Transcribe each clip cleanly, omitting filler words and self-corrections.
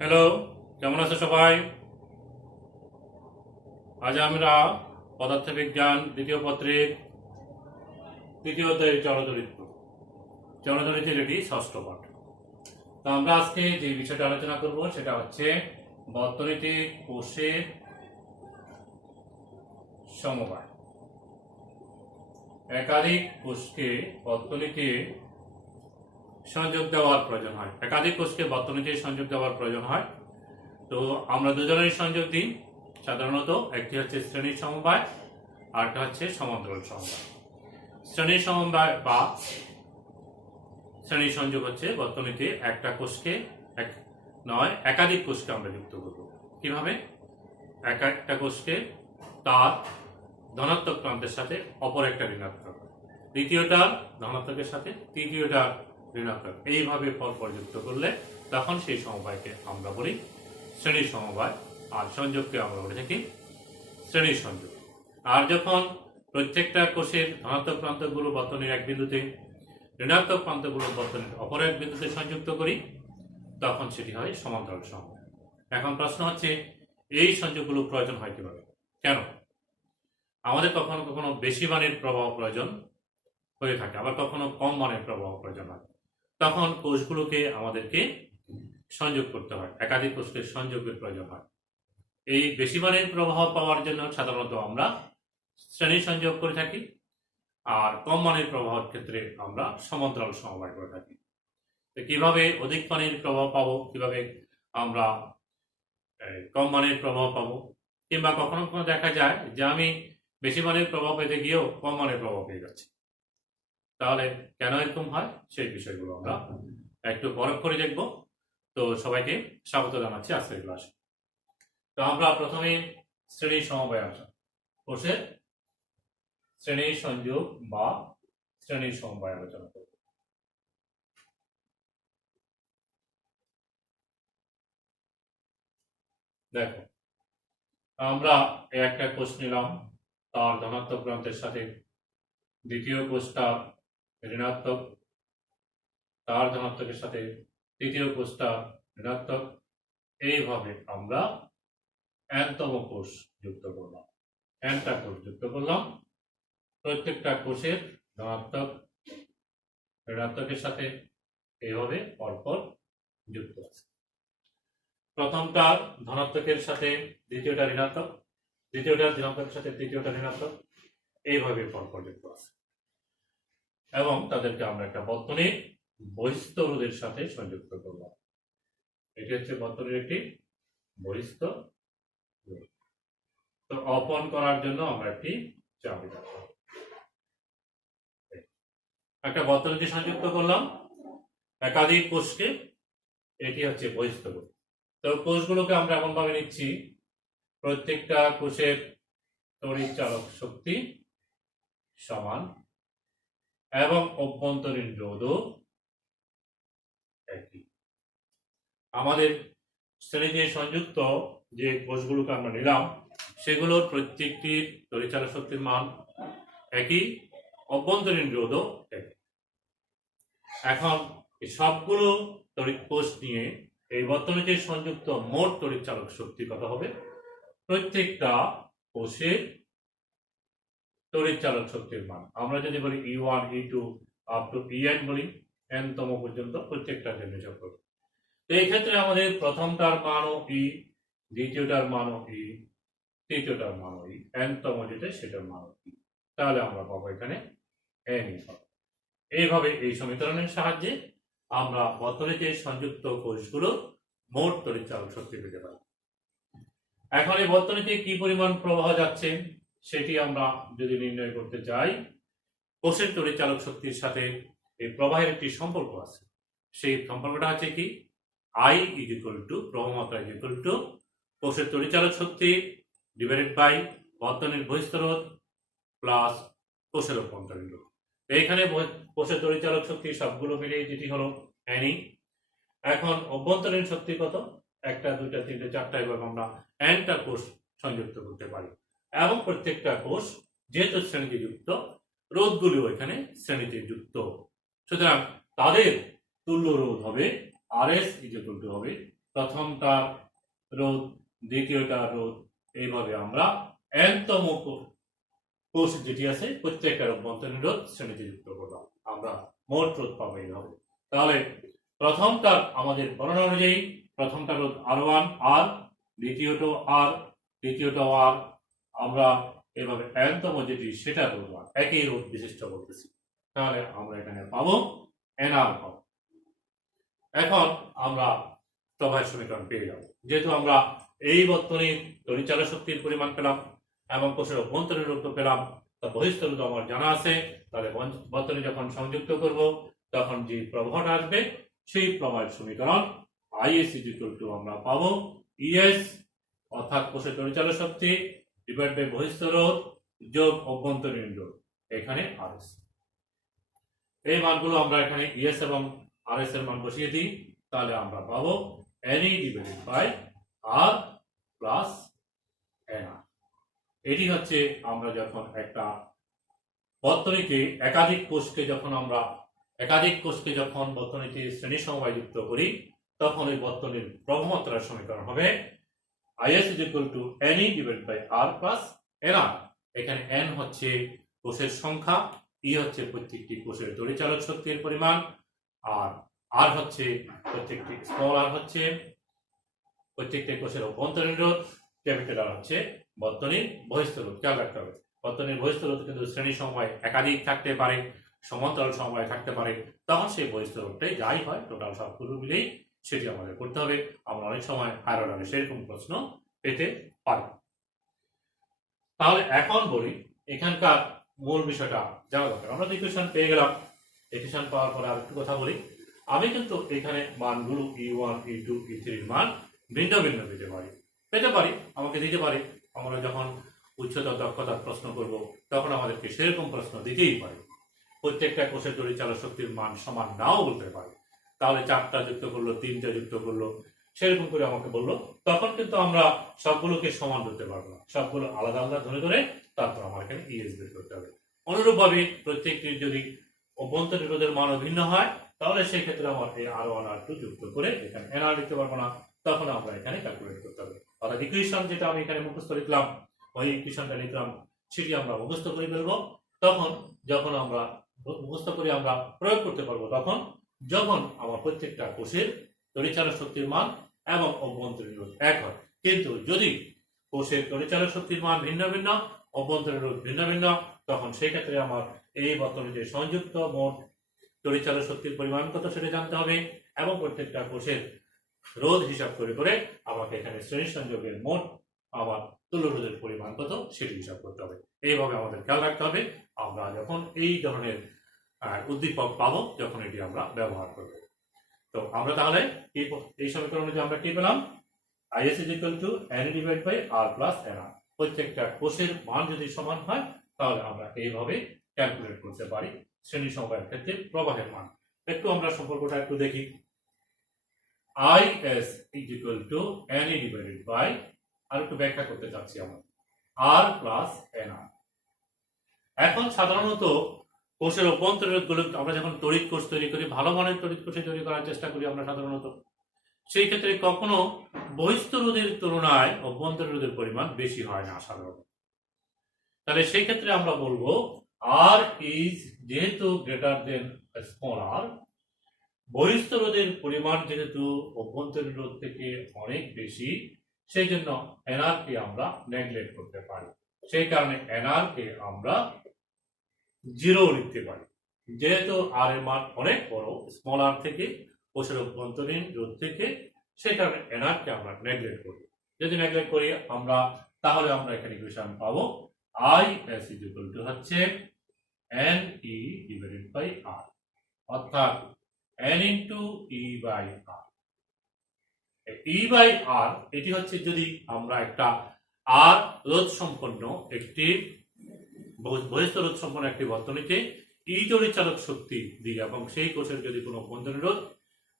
Hello, কেমন আছো সবাই? আজ আমরা পদার্থবিজ্ঞান দ্বিতীয় পত্রের তৃতীয় অধ্যায়ের জড়চরিত্রের এটি ষষ্ঠ পাঠ। তো আমরা আজকে যে বিষয়টা আলোচনা করব সেটা হচ্ছে বর্তনীতে কোষের সমবায়। একাধিক কোষকে বর্তনীতে সংযোগ দেওয়ার প্রয়োজন হয়। তো আমরা দুজনেরই সংযোগ দিই। সাধারণত একটি হচ্ছে শ্রেণীর সমবায়, আরেকটা হচ্ছে সমান্তরাল সমবায়। শ্রেণীর সমবায় বা শ্রেণীর সংযোগ হচ্ছে বর্তনীতে একটা কোষকে একাধিক কোষকে আমরা যুক্ত করব। কিভাবে? একটা কোষকে তার ধনাত্মক প্রান্তের সাথে অপর একটা ঋণাত্মক, দ্বিতীয়টার ধনাত্মকের সাথে তৃতীয়টার ঋণাত্মক, এইভাবে পরপর যুক্ত করলে তখন সেই সমবায়কে আমরা বলি শ্রেণীর সমবায়, আর সংযোগকে আমরা বলে থাকি শ্রেণীর সংযোগ। আর যখন প্রত্যেকটা কোষের ধনাত্মক প্রান্তগুলো বর্তনীর এক বিন্দুতে, ঋণাত্মক প্রান্তগুলো বর্তনীর অপর এক বিন্দুতে সংযুক্ত করি, তখন সেটি হয় সমান্তরাল সমবায়। এখন প্রশ্ন হচ্ছে, এই সংযোগগুলো প্রয়োজন হয় কিভাবে, কেন? আমাদের কখনো কখনো বেশি মানের প্রবাহ প্রয়োজন হয়ে থাকে, আবার কখনো কম মানের প্রবাহ প্রয়োজন হয়। তখন কোষগুলোকে আমাদেরকে সংযোগ করতে হয়, একাধিক কোষকে সংযোগের প্রয়োজন হয়। এই বেশি মানের প্রবাহ পাওয়ার জন্য সাধারণত আমরা শ্রেণী সংযোগ করে থাকি, আর কম মানের প্রবাহের ক্ষেত্রে আমরা সমান্তরাল সমবায় করে থাকি। তো কিভাবে অধিক মানের প্রবাহ পাবো, কিভাবে আমরা কম মানের প্রবাহ পাবো, কিংবা কখনো কখনো দেখা যায় যে আমি বেশি মানের প্রভাব পেতে গিয়েও কম মানের প্রভাব পেয়ে যাচ্ছি, তাহলে কেন এরকম হয় সেই বিষয়গুলো আমরা একটু পরখ করে দেখব। তো সবাইকে স্বাগত জানাচ্ছি আজকের ক্লাসে। তো আমরা প্রথমে শ্রেণী সমবায় কোষের শ্রেণী সংযোগ বা শ্রেণী সমবায় আলোচনা করব। দেখো, আমরা একটা কোষ নিলাম, তার ধনাত্মক প্রান্তের সাথে দ্বিতীয় কোষটা ঋণাত্মক, তার ধনাত্মকের সাথে তৃতীয় কোষটা ঋণাত্মক, এইভাবে আমরা n-তম কোষ যুক্ত করলাম, n-টা কোষ যুক্ত করলাম। প্রত্যেকটা কোষের ধনাত্মক ঋণাত্মকের সাথে এইভাবে পরপর যুক্ত আছে। প্রথমটা ধনাত্মকের সাথে দ্বিতীয়টা ঋণাত্মক, দ্বিতীয়টা ধনাত্মকের সাথে তৃতীয়টা ঋণাত্মক, এইভাবে পরপর যুক্ত আছে, এবং তাদেরকে আমরা একটা বর্তনীর বহিস্থ রোধের সাথে সংযুক্ত করলাম। এটি হচ্ছে বর্তনীর একটি বহিস্থ রোধ। তো অপন করার জন্য আমরা একটি চাবি রাখলাম, একটা বর্তনীতে সংযুক্ত করলাম একাধিক কোষকে, এটি হচ্ছে বহিস্থ রোধ। তো কোষগুলোকে আমরা এমন ভাবে নিচ্ছি, প্রত্যেকটা কোষের তড়িৎ চালক শক্তি সমান এবং অভ্যন্তরীণ রোধও একই। আমাদের শ্রেণীতে সংযুক্ত যে কোষগুলোকে আমরা নিলাম, সেগুলোর প্রত্যেকটির তড়িৎ চালক শক্তির মান একই, অভ্যন্তরীণ রোধও একই। এখন এই সবগুলো তড়িৎ কোষ নিয়ে এই বর্তনীতে সংযুক্ত মোট তড়িৎ চালক শক্তি কত হবে? প্রত্যেকটা কোষের তড়িৎ চালক শক্তির মান আমরা যদি বলি E1 E2 up to En বলি, n-তম পর্যন্ত প্রত্যেকটা জন্য হিসাব করব। তো এই ক্ষেত্রে আমাদের প্রথমটার মানও E, দ্বিতীয়টার মানও E, তৃতীয়টার মানও E, n-তম যেটা সেটার মানও E, তাহলে আমরা পাবো এখানে n। এইভাবে এই সমীকরণের সাহায্যে আমরা বর্তনীতে সংযুক্ত কোষগুলো মোট তড়িৎ চালক শক্তি পেতে পারি। এখন এই বর্তনীতে কি পরিমাণ প্রবাহ যাচ্ছে সেটি আমরা যদি নির্ণয় করতে চাই, কোষের তড়িৎ চালক শক্তির সাথে এই প্রবাহের একটি সম্পর্ক আছে। সেই সম্পর্কটা হচ্ছে কি, I প্রবাহমাত্রা কোষের তড়িৎ চালক শক্তি ডিভাইডেড বাই বর্তনীর বহিস্থ রোধ প্লাস কোষের অভ্যন্তরীণ রোধ। এইখানে কোষের তড়িৎ চালক শক্তি সবগুলো মিলিয়ে যেটি হলো NE। এখন অভ্যন্তরীণ শক্তি কত? একটা, দুইটা, তিনটে, চারটা, এবার আমরা n-টা কোষ সংযুক্ত করতে পারি, এবং প্রত্যেকটা কোষ যেহেতু শ্রেণীতে যুক্ত, রোধগুলো এখানে শ্রেণীতে যুক্ত, সুতরাং তাদের তুল্য রোধ হবে RS হবে প্রথমটা রোধ, দ্বিতীয়টা রোধ, এইভাবে আমরা এনতম কোষ যেটি আছে প্রত্যেকটার অভ্যন্তরীণ রোধ শ্রেণীতে যুক্ত করলাম, আমরা মোট রোধ পাবো এইভাবে। তাহলে প্রথমটা আমাদের বর্ণনা অনুযায়ী প্রথমটা রোধ R1 আর, দ্বিতীয়টা আর, তৃতীয়টা আর, আমরা এভাবে এনতম যেটি সেটা রোধ আর, একই রোধ বিশিষ্ট বলতেছি। তাহলে আমরা এখানে পাবো NR পাবো। এখন আমরা প্রবাহের সমীকরণ পেয়ে যাব, যেহেতু আমরা এই বর্তনীর তড়িৎচালক শক্তির পরিমাণ পেলাম এবং কোষের অভ্যন্তরীণ রোধ পেলাম, তা বহিঃস্থ রোধ আমার জানা আছে। তাহলে বর্তনী যখন সংযুক্ত করব তখন যে প্রবাহটা আসবে সেই প্রবাহের সমীকরণ IS আমরা পাবো ES অর্থাৎ কোষের তড়িৎচালক শক্তি ডিভাইড বাই বহিঃস্থ রোধ যোগ অভ্যন্তরীণ রোধ, এখানে RS। এই মানগুলো আমরা এখানে ES এবং RS এর মান বসিয়ে দিই, তাহলে আমরা পাবো NE divided by R plus NR। এটি হচ্ছে আমরা যখন একটা বর্তনীকে একাধিক কোষকে যখন বর্তনীতে শ্রেণী সমবায় যুক্ত করি, তখন ওই বর্তনীর প্রবাহমাত্রার সমীকরণ হবে IS NE divided by R plus NR। এখানে N হচ্ছে কোষের সংখ্যা, E হচ্ছে প্রত্যেকটি কোষের তড়িৎচালক শক্তির পরিমাণ, আর R হচ্ছে প্রত্যেকটি স্মল r হচ্ছে প্রত্যেকটি কোষের অভ্যন্তরীণ রোধ, ক্যাপিটাল R হচ্ছে বর্তনীর বহিঃস্থ রোধ। খেয়াল রাখতে হবে বর্তনীর বহিঃস্থ রোধ কিন্তু শ্রেণী সমবায় একাধিক থাকতে পারে, সমান্তরাল সমবায় থাকতে পারে, তখন সেই বহিঃস্থ রোধটাই যাই হয় টোটাল সবগুলো মিলেই সেটি আমাদের করতে হবে। আমরা অনেক সময় হায়ার অর্ডারে সেরকম প্রশ্ন পেতে পারি। তাহলে এখন বলি এখানকার মূল বিষয়টা জানা দরকার। আমরা ইকুয়েশন পেয়ে গেলাম, ইকুয়েশন পাওয়ার পরে আর একটু কথা বলি। আমি কিন্তু এখানে মানগুলো E1 E2 E3 এর মান ভিন্ন ভিন্ন পেতে পারি, আমাকে দিতে পারে। আমরা যখন উচ্চতর দক্ষতার প্রশ্ন করব তখন আমাদেরকে সেরকম প্রশ্ন দিতেই পারে। প্রত্যেকটা কোষের তড়িৎচালক শক্তির মান সমান নাও বলতে পারে, তাহলে 4টা যুক্ত করলো, 3টা যুক্ত করলো, সেরকম করে আমাকে বললো, তখন কিন্তু আমরা সবগুলোকে সমান ধরতে পারবো না, সবগুলো আলাদা আলাদা ধরে ধরে তারপর আমার এখানে ES বের করতে হবে। অনুরূপভাবে প্রত্যেকটির যদি অভ্যন্তরীণ রোধের মান ভিন্ন হয়, তাহলে সেই ক্ষেত্রে আমার এই R1 R2 যুক্ত করে এখানে NR লিখতে পারবো না, তখন আমরা এখানে ক্যালকুলেট করতে হবে। অর্থাৎ ইকুয়েশন যেটা আমি এখানে মুখস্থ লিখলাম, ওই ইকুয়েশনটা লিখলাম, সেটি আমরা মুখস্থ করে ফেলবো। তখন যখন আমরা মুখস্থ করে আমরা প্রয়োগ করতে পারবো, তখন যখন আমার প্রত্যেকটা কোষের তড়িৎচালক শক্তির মান এবং অভ্যন্তরীণ রোধ এক হয়। কিন্তু যদি কোষের তড়িৎচালক শক্তির মান ভিন্ন ভিন্ন, অভ্যন্তরীণ রোধ ভিন্ন ভিন্ন, তখন সেই ক্ষেত্রে আমার এই বর্তনীতে সংযুক্ত মোট তড়িৎচালক শক্তির পরিমাণ কত সেটা জানতে হবে, এবং প্রত্যেকটা কোষের রোধ হিসাব করে করে আমাকে এখানে শ্রেণী সংযোগের মোট আমার তুল্য রোধের পরিমাণ কত সেটি হিসাব করতে হবে। এইভাবে আমাদের খেয়াল রাখতে হবে আমরা যখন এই ধরনের উদ্দীপক পাবো, যখন এটি আমরা ব্যবহার করব। তো আমরা তাহলে এই সমীকরণে যে আমরা কি পেলাম, IS NE divide by R plus NR। প্রত্যেকটা কোষের মান যদি সমান হয়, তাহলে আমরা এইভাবে ক্যালকুলেট করতে পারি শ্রেণী সমবায়ের ক্ষেত্রে প্রবাহের মান। একটু আমরা সম্পর্কটা একটু দেখি। IS NE ডিভাইডেড বাই, আর একটু ব্যাখ্যা করতে চাচ্ছি আমরা, R প্লাস NR। এখন সাধারণত কোষের অভ্যন্তরীণ রোধগুলো আমরা যখন তড়িৎ কোষ তৈরি করি, ভালো মানের তড়িৎ কোষ তৈরি করার চেষ্টা করি আমরা সাধারণত, সেই ক্ষেত্রে কখনো বহিঃস্থ রোধের তুলনায় অভ্যন্তরীণ রোধের পরিমাণ বেশি হয় না সাধারণত। তাহলে সেই ক্ষেত্রে আমরা বলবো R ইজ যেহেতু গ্রেটার দেন স্মল r, বহিঃস্থ রোধের পরিমাণ যেহেতু অভ্যন্তরীণ রোধ থেকে অনেক বেশি, সেই জন্য NR কে আমরা নেগলেক্ট করতে পারি। সেই কারণে NR কে আমরা 0 লিখতে পারি। যেহেতু R এর মান অনেক বড় স্মল r থেকে, কোষের অভ্যন্তরীণ রোধ থেকে, সেই কারণে NR কে আমরা নেগলেক্ট করি। যদি নেগলেক্ট করি আমরা, তাহলে আমরা এখানে ইকুয়েশন পাবো IS হচ্ছে NE ডিভাইডেড বাই R, অর্থাৎ N into E by R। E by R এটি হচ্ছে যদি আমরা একটা R রোধ সম্পন্ন একটি বহিঃস্থ রোধ সম্পন্ন একটি বর্তনীতে E তড়িৎচালক শক্তি দিই, এবং সেই কোষের যদি কোনো অভ্যন্তরীণ রোধ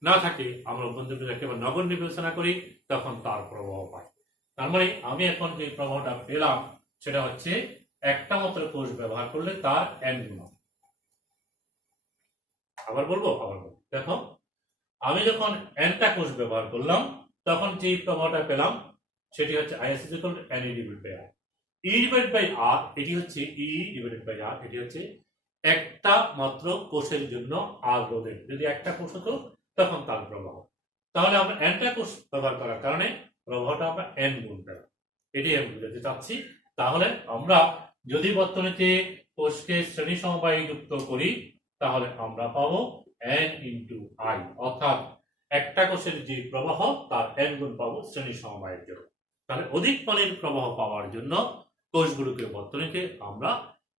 না থাকে, আমরা অভ্যন্তরীণ রোধ একেবারে নগণ্য বিবেচনা করি, তখন তার প্রভাব পাই। তার মানে আমি এখন যে প্রভাবটা পেলাম সেটা হচ্ছে একটা মাত্র কোষ ব্যবহার করলে তার N গুণ। আবার বলবো, দেখো আমি যখন Nটা কোষ ব্যবহার করলাম, তখন যে প্রবাহটা পেলাম সেটি হচ্ছে IS = NE divided by R। E divided by R এটি হচ্ছে E ডিভাইডেড বাই R এটি হচ্ছে একটা মাত্র কোষের জন্য R রোধের। যদি একটা কোষ হতো তখন তার প্রবাহ, তাহলে আমরা nটা কোষ ব্যবহার করার কারণে প্রবাহটা আমরা n গুণ পেলাম। এটি আমি বুঝাতে চাচ্ছি। তাহলে আমরা যদি বর্তনীতে কোষকে শ্রেণী সমবায়ে যুক্ত করি তাহলে আমরা পাবো n × I, অর্থাৎ একটা কোষের যে প্রবাহ তার n গুণ পাবো শ্রেণী সমবায়ের জন্য। তাহলে অধিক মানের প্রবাহ পাওয়ার জন্য কোষগুলোকে বর্তনীতে আমরা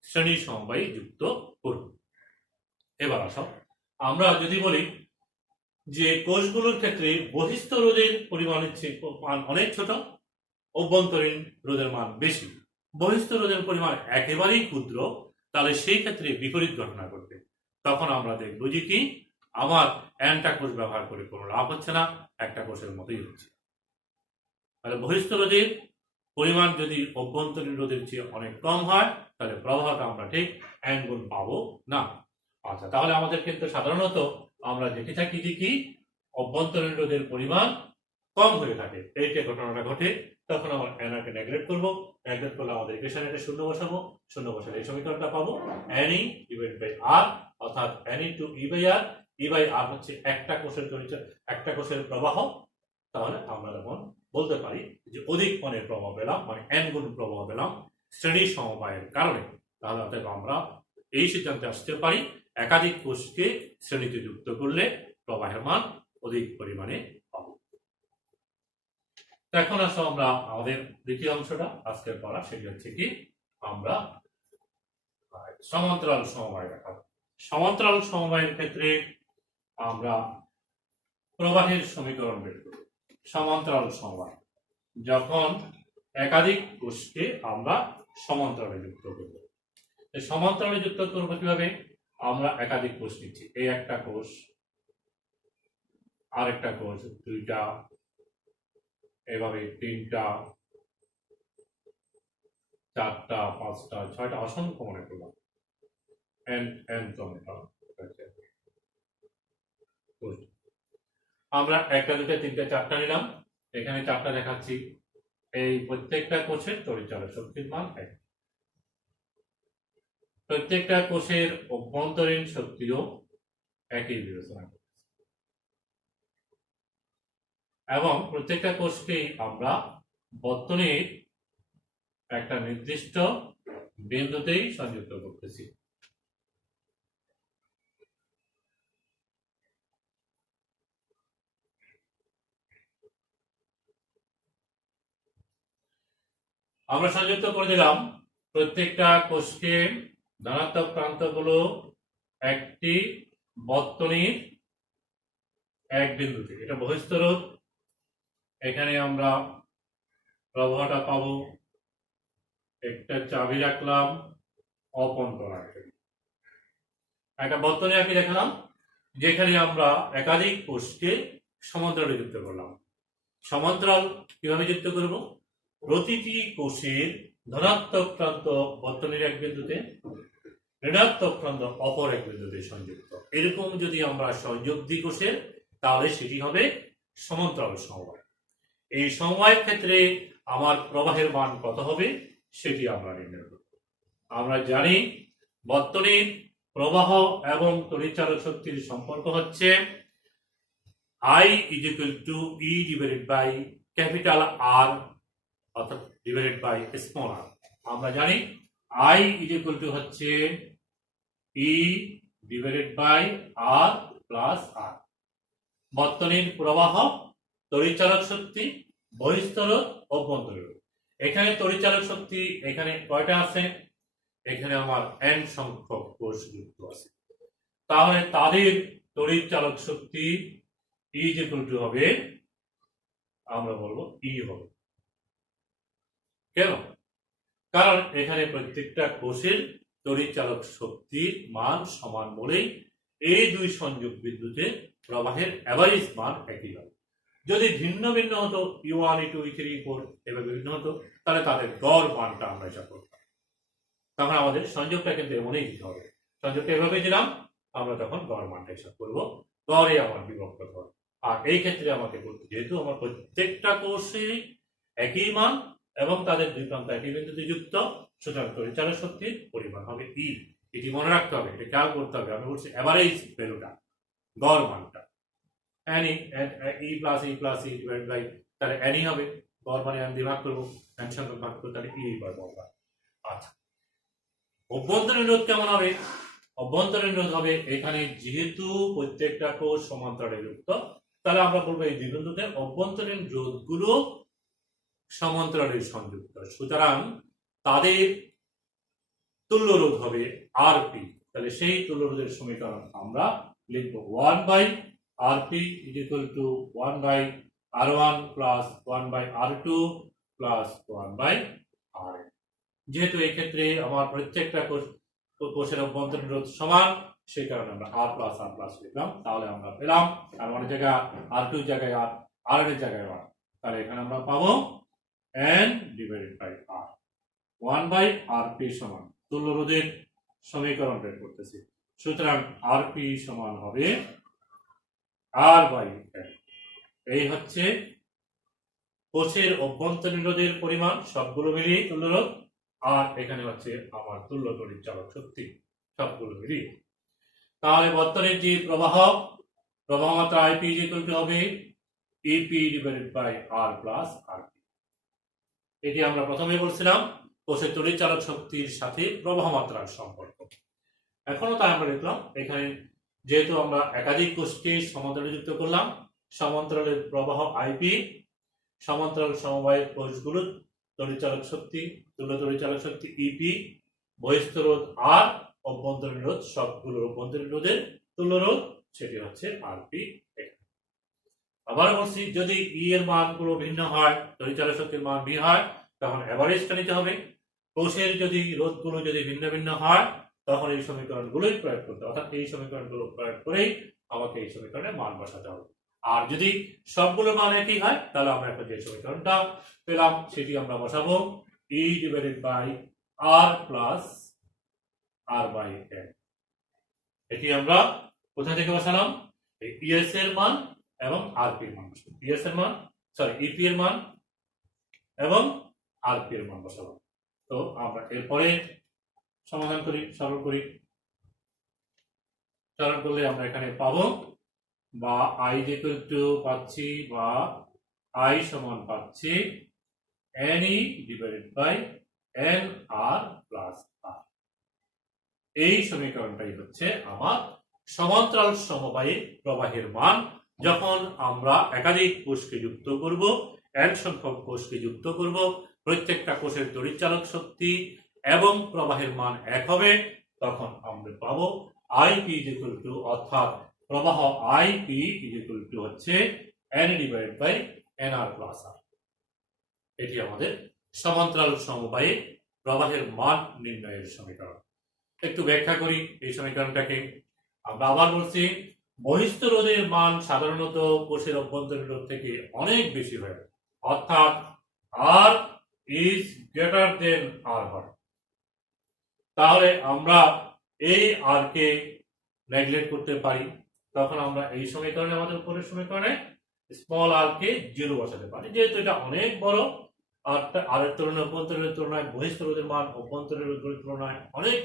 শ্রেণী সমবায়ে যুক্ত করব। এবার আসো আমরা যদি বলি যে কোষগুলোর ক্ষেত্রে বহিস্থ রোধের পরিমাণের চেয়ে মান অনেক ছোট, অভ্যন্তরীণ রোধের মান বেশি, বহিস্থ রোধের পরিমাণ একেবারেই ক্ষুদ্র, তাহলে সেই ক্ষেত্রে বিপরীত ঘটনা ঘটবে। তখন আমরা দেখব যে কি আমার nটা কোষ ব্যবহার করে কোনো লাভ হচ্ছে না, একটা কোষের মতোই হচ্ছে। তাহলে বহিস্থ রোধের পরিমাণ যদি অভ্যন্তরীণ রোধের চেয়ে অনেক কম হয় তাহলে প্রবাহটা আমরা ঠিক n গুণ পাবো না। আচ্ছা, তাহলে আমাদের কিন্তু সাধারণত আমরা দেখে থাকি যে কি অভ্যন্তরীণ রোধের পরিমাণ কম হয়ে থাকে, এই যে ঘটনাটা ঘটে তখন আমরা কে নেগলেক্ট করব। নেগলেক্ট করলে আমাদের ইকুয়েশনে একটা শূন্য বসাবো, শূন্য বসালে এই সমীকরণটা পাবো NE ডিভাইডেড বাই R, অর্থাৎ NE × E/R। E/R হচ্ছে একটা কোষের প্রবাহ। তাহলে আমরা তখন বলতে পারি যে অধিক মানের প্রবাহ পেলাম, মানে n গুণ প্রবাহ পেলাম শ্রেণী সমবায়ের কারণে। তাহলে অতএব আমরা এই সিদ্ধান্তে আসতে পারি একাধিক কোষকে শ্রেণীতে যুক্ত করলে প্রবাহের মান অধিক পরিমাণে পাবো। এখন আসো আমরা আমাদের দ্বিতীয় অংশটা আজকের পড়া, সেটি হচ্ছে কি আমরা সমান্তরাল সমবায় দেখাবো। সমান্তরাল সমবায়ের ক্ষেত্রে আমরা প্রবাহের সমীকরণ বের করব। সমান্তরাল সমবায় যখন একাধিক কোষকে আমরা সমান্তরালে যুক্ত করব। সমান্তরালে যুক্ত করব কিভাবে? আমরা একাধিক কোষ নিচ্ছি, এই একটা কোষ, আরেকটা কোষ, দুইটা, এভাবে তিনটা, চারটা, পাঁচটা, ছয়টা, অসংখ্য মনে করলাম আমরা একটা, দুটা, তিনটা, চারটা নিলাম। এখানে চারটা দেখাচ্ছি। এই প্রত্যেকটা কোষের তড়িৎচালক শক্তির মান এক। প্রত্যেকটা কোষের অভ্যন্তরীণ শক্তিও একই বিবেচনা করি এবং প্রত্যেকটা কোষকেই আমরা বর্তনীর একটা নির্দিষ্ট বিন্দুতেই সংযুক্ত করতেছি। আমরা সংযুক্ত করে দিলাম প্রত্যেকটা কোষকে ধনাত্মক প্রান্তগুলো একটি বর্তনীর এক বিন্দুতে। এটা বহিস্থ রোধ। এখানে আমরা প্রবাহটা পাবো, একটা চাবি রাখলাম, অপন্তন একটা বর্তনী আঁকি দেখালাম, যেখানে আমরা একাধিক কোষকে সমান্তরালে যুক্ত করলাম। সমান্তরাল কিভাবে যুক্ত করব? প্রতিটি কোষের ধনাত্মক প্রান্ত বর্তনীর এক বিন্দুতে, ঋণাত্মক প্রান্ত অপর এক বিন্দুতে সংযুক্ত। এরকম যদি আমরা সংযোগ দিই কোষের, তাহলে সেটি হবে সমান্তরাল সমবায়। এই সমবায়ের ক্ষেত্রে আমার প্রবাহের মান কত হবে সেটি আমরা নির্ণয় করব। আমরা জানি বর্তনীর প্রবাহ এবং তড়িৎচালক শক্তির সম্পর্ক হচ্ছে I = E divided by capital R, অর্থাৎ ডিভাইডেড বাই স্মল r। আমরা জানি I = হচ্ছে E divided by R plus R। বর্তনীর প্রবাহ, তড়িৎচালক শক্তি, বহিস্থ রোধ, অভ্যন্তরীণ রোধ। এখানে তড়িৎচালক শক্তি এখানে কয়টা আছে? এখানে আমার n সংখ্যক কোষ যুক্ত আছে। তাহলে তাদের তড়িৎচালক শক্তি E = হবে, আমরা বলবো E হবে। কেন? কারণ এখানে প্রত্যেকটা কোষের তড়িৎচালক শক্তির মান সমান বলেই এই দুই সংযোগ বিন্দুতে প্রবাহের অ্যাভারেজ মান একই হবে। যদি ভিন্ন ভিন্ন হতো, E1, E2, E3, E4 এভাবে ভিন্ন হতো, তাহলে তাদের গড় মানটা আমরা হিসাব করতাম। তখন আমাদের সংযোগটা কিন্তু এমনই দিতে হবে। সংযোগটা এভাবে দিলাম, আমরা তখন গড় মানটা হিসাব করবো, গড়ে আমার বিভক্ত হবে। আর এই ক্ষেত্রে আমাকে বলতে, যেহেতু আমার প্রত্যেকটা কোষে একই মান এবং তাদের দুই প্রান্ত একই বিন্দুতে যুক্ত, সুতরাং তড়িৎচালক শক্তির পরিমাণ হবে ই। এটি মনে রাখতে হবে, এটা খেয়াল করতে হবে। আমি বলছি এভারেজ ভ্যালুটা, গড় মানটা, any E plus E plus E divide by, তাহলে এনই হবে, গড় মানে এন দিয়ে ভাগ করবো, এন সঙ্গে ভাগ করবো, তাহলে ই বাই গড়। আচ্ছা, অভ্যন্তরীণ রোধ কেমন হবে? অভ্যন্তরীণ রোধ হবে, এখানে যেহেতু প্রত্যেকটা কোষ সমান্তরালে যুক্ত, তাহলে আমরা বলবো এই দুই বিন্দুতে অভ্যন্তরীণ রোধগুলো সমান্তরালে সংযুক্ত, সুতরাং তাদের তুল্য রোধ হবে আরপি। তাহলে সেই তুল্য রোধের সমীকরণ আমরা লিখবো 1 by RP is equal to 1 by R plus 1 by R plus 1 by R. যেহেতু এই ক্ষেত্রে আমার প্রত্যেকটা কোষের অভ্যন্তরীণ রোধ সমান, সেই কারণে আমরা আর প্লাস লিখলাম। তাহলে আমরা পেলাম আর1 এর জায়গায় আর2 এর জায়গায় আর, আর এর জায়গায় 1, তাহলে এখানে আমরা পাবো n divided by r। 1 by rp সমান তুল্য রোধের সমীকরণ বের করতেছি, সুতরাং rp সমান হবে r বাই n। এই হচ্ছে কোষের অভ্যন্তরীণ রোধের পরিমাণ, সবগুলো মিলিয়ে তুল্য রোধ, আর এখানে হচ্ছে আমার তুল্য তড়িৎচালক শক্তি, সবগুলো মিলিয়ে। তাহলে বর্তনীর যে প্রবাহ মাত্রা আইপি ইজ ইকুয়াল টু হবে EP divided by R plus RP. এটি আমরা প্রথমে বলছিলাম কোষের তড়িৎচালক শক্তির সাথে প্রবাহ মাত্রার সম্পর্ক। এখনো তাই আমরা লিখলাম, এখানে যেহেতু আমরা একাধিক কোষকে সমান্তরালে যুক্ত করলাম, সমান্তরালের প্রবাহ আইপি, সমান্তরাল সমবায়ের কোষগুলোর তড়িৎচালক শক্তি, তুল্য তড়িৎচালক শক্তি ইপি, বহিস্থ রোধ আর, অভ্যন্তরীণ রোধ, সবগুলোর অভ্যন্তরীণ রোধের তুল্য রোধ, সেটি হচ্ছে আরপি। আবার বলছি, যদি ই এর মানগুলো ভিন্ন হয়, তড়িৎচালক শক্তির মান ভি হয়, তখন এভারেজটা নিতে হবে। কোষের যদি রোধগুলো যদি ভিন্ন ভিন্ন হয়, তখন এই সমীকরণগুলোই প্রয়োগ করতে হবে, অর্থাৎ এই সমীকরণগুলো প্রয়োগ করেই আমাকে এই সমীকরণে মান বসাতে হবে। আর যদি সবগুলো মান একই হয়, তাহলে আমরা এখন যে সমীকরণটা পেলাম সেটি আমরা বসাবো E divided by R plus R by N. এটি আমরা কোথা থেকে বসালাম? এই ইএস এর মান এবং আরপি এর মান, ইএস এর মান, সরি ইপি এর মান এবং আরপি এর মান বসালাম। তো আমরা এরপরে সমাধান করি, সরল করলে আমরা এখানে পাবো, বা আই ইকুয়াল টু পাচ্ছি, বা আই সমান পাচ্ছি N E divided by N R plus R. এই সমীকরণটাই হচ্ছে আমার সমান্তরাল সমবায়ে প্রবাহের মান। যখন আমরা একাধিক কোষকে যুক্ত করব, এক সংখ্যক কোষকে যুক্ত করব, প্রত্যেকটা কোষের তড়িৎচালক শক্তি এবং প্রবাহের মান এক হবে, তখন আমরা পাবো আইপি ইজ ইকুয়াল টু, অর্থাৎ প্রবাহ আইপি ইজ ইকুয়াল টু হচ্ছে N divided by N R plus R. এটি আমাদের সমান্তরাল সমবায়ে প্রবাহের মান নির্ণয়ের সমীকরণ। একটু ব্যাখ্যা করি এই সমীকরণটাকে। আমরা আবার বলছি, বহিস্থ রোধের মান সাধারণত কোষের অভ্যন্তরীণ রোধ থেকে অনেক বেশি হয়, অর্থাৎ আর ইজ গ্রেটার দেন আর হয়। তাহলে আমরা এই আর কে নেগলেক্ট করতে পারি, তখন আমরা এই সমীকরণে, আমাদের উপরের সমীকরণে স্মল আর কে জিরো বসাতে পারি। যেহেতু এটা অনেক বড়, আর এর তুলনায় অভ্যন্তরীণের তুলনায় বহিস্থ রোধের মান অভ্যন্তরীণ রোধের তুলনায় অনেক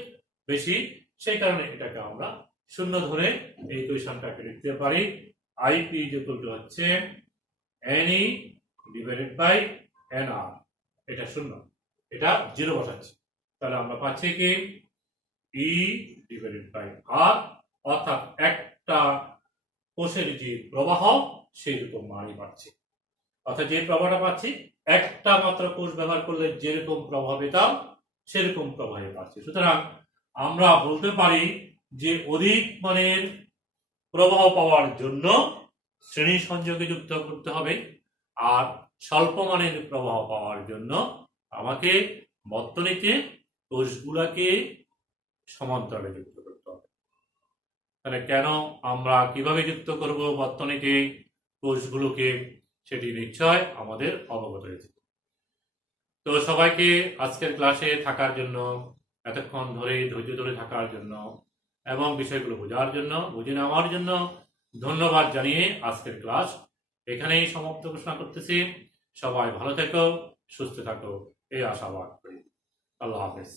বেশি, সেই কারণে এটাকে আমরা শূন্য ধরে এই ইকুয়েশনটাকে লিখতে পারি। আইপি ইজ ইকুয়াল টু হচ্ছে N E divided by N R, এটা শূন্য, এটা জিরো বসাচ্ছি, তাহলে আমরা পাচ্ছি কি ই ডিভাইডেড বাই আর, অর্থাৎ একটা কোষের যে প্রবাহ সেই রকম মানই পাচ্ছি, অর্থাৎ যে প্রবাহটা পাচ্ছি একটা মাত্র কোষ ব্যবহার করলে যেরকম প্রভাব পেতাম সেরকম প্রবাহে পাচ্ছি। সুতরাং আমরা বলতে পারি যে অধিক মানের প্রবাহ পাওয়ার জন্য শ্রেণী সংযোগে যুক্ত করতে হবে, আর স্বল্প মানের প্রবাহ পাওয়ার জন্য আমাকে বর্তনীতে কোষগুলাকে সমান্তরালে যুক্ত করতে হবে। তাহলে কেন আমরা কিভাবে যুক্ত করব বর্তনীতে কোষগুলোকে, সেটি নিশ্চয় আমাদের অবগত হয়েছে। তো সবাইকে আজকের ক্লাসে থাকার জন্য, এতক্ষণ ধরে ধৈর্য ধরে থাকার জন্য এবং বিষয়গুলো বোঝার জন্য, বুঝে নেওয়ার জন্য ধন্যবাদ জানিয়ে আজকের ক্লাস এখানেই সমাপ্ত ঘোষণা করতেছি। সবাই ভালো থেকো, সুস্থ থাকো, এই আশাবাদ করি। আল্লাহ হাফেজ।